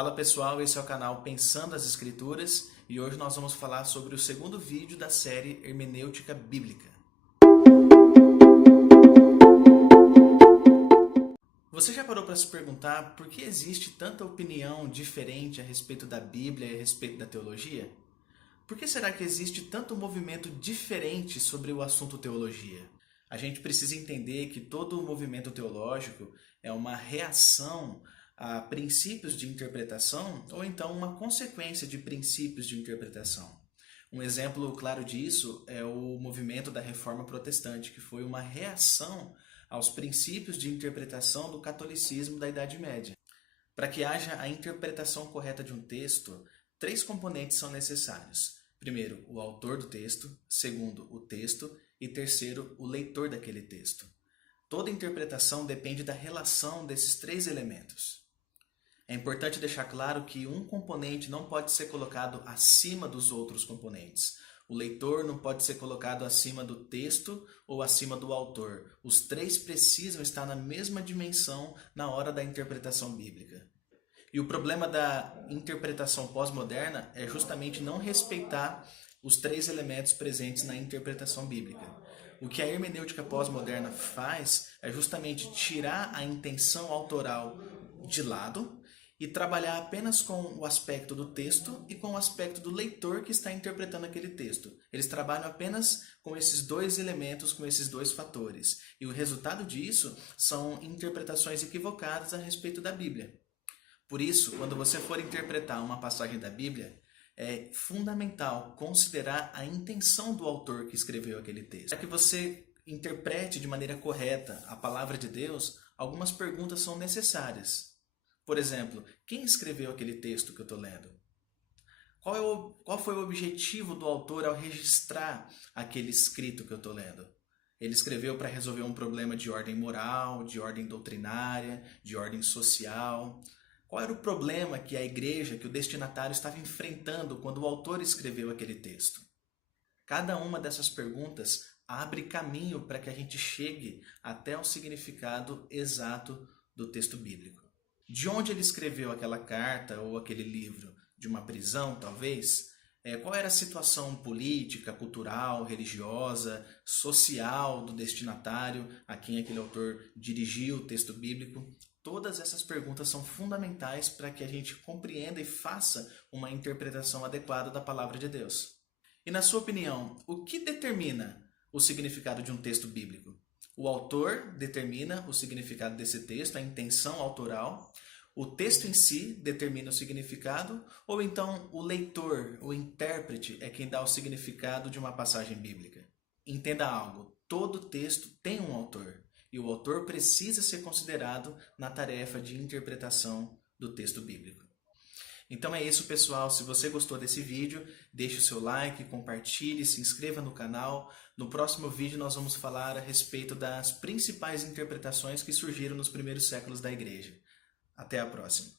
Fala pessoal, esse é o canal Pensando as Escrituras e hoje nós vamos falar sobre o segundo vídeo da série Hermenêutica Bíblica. Você já parou para se perguntar por que existe tanta opinião diferente a respeito da Bíblia e a respeito da teologia? Por que será que existe tanto movimento diferente sobre o assunto teologia? A gente precisa entender que todo movimento teológico é uma reação a princípios de interpretação ou então uma consequência de princípios de interpretação. Um exemplo claro disso é o movimento da Reforma Protestante, que foi uma reação aos princípios de interpretação do catolicismo da Idade Média. Para que haja a interpretação correta de um texto, 3 componentes são necessários. Primeiro, o autor do texto. Segundo, o texto. E terceiro, o leitor daquele texto. Toda interpretação depende da relação desses 3 elementos. É importante deixar claro que um componente não pode ser colocado acima dos outros componentes. O leitor não pode ser colocado acima do texto ou acima do autor. Os 3 precisam estar na mesma dimensão na hora da interpretação bíblica. E o problema da interpretação pós-moderna é justamente não respeitar os 3 elementos presentes na interpretação bíblica. O que a hermenêutica pós-moderna faz é justamente tirar a intenção autoral de lado e trabalhar apenas com o aspecto do texto e com o aspecto do leitor que está interpretando aquele texto. Eles trabalham apenas com esses 2 elementos, com esses 2 fatores. E o resultado disso são interpretações equivocadas a respeito da Bíblia. Por isso, quando você for interpretar uma passagem da Bíblia, é fundamental considerar a intenção do autor que escreveu aquele texto. Para que você interprete de maneira correta a palavra de Deus, algumas perguntas são necessárias. Por exemplo, quem escreveu aquele texto que eu estou lendo? Qual foi o objetivo do autor ao registrar aquele escrito que eu estou lendo? Ele escreveu para resolver um problema de ordem moral, de ordem doutrinária, de ordem social? Qual era o problema que a igreja, que o destinatário estava enfrentando quando o autor escreveu aquele texto? Cada uma dessas perguntas abre caminho para que a gente chegue até o significado exato do texto bíblico. De onde ele escreveu aquela carta ou aquele livro? De uma prisão, talvez? Qual era a situação política, cultural, religiosa, social do destinatário a quem aquele autor dirigiu o texto bíblico? Todas essas perguntas são fundamentais para que a gente compreenda e faça uma interpretação adequada da palavra de Deus. E na sua opinião, o que determina o significado de um texto bíblico? O autor determina o significado desse texto, a intenção autoral. O texto em si determina o significado, ou então o leitor, o intérprete, é quem dá o significado de uma passagem bíblica? Entenda algo, todo texto tem um autor, e o autor precisa ser considerado na tarefa de interpretação do texto bíblico. Então é isso, pessoal. Se você gostou desse vídeo, deixe o seu like, compartilhe, se inscreva no canal. No próximo vídeo nós vamos falar a respeito das principais interpretações que surgiram nos primeiros séculos da igreja. Até a próxima.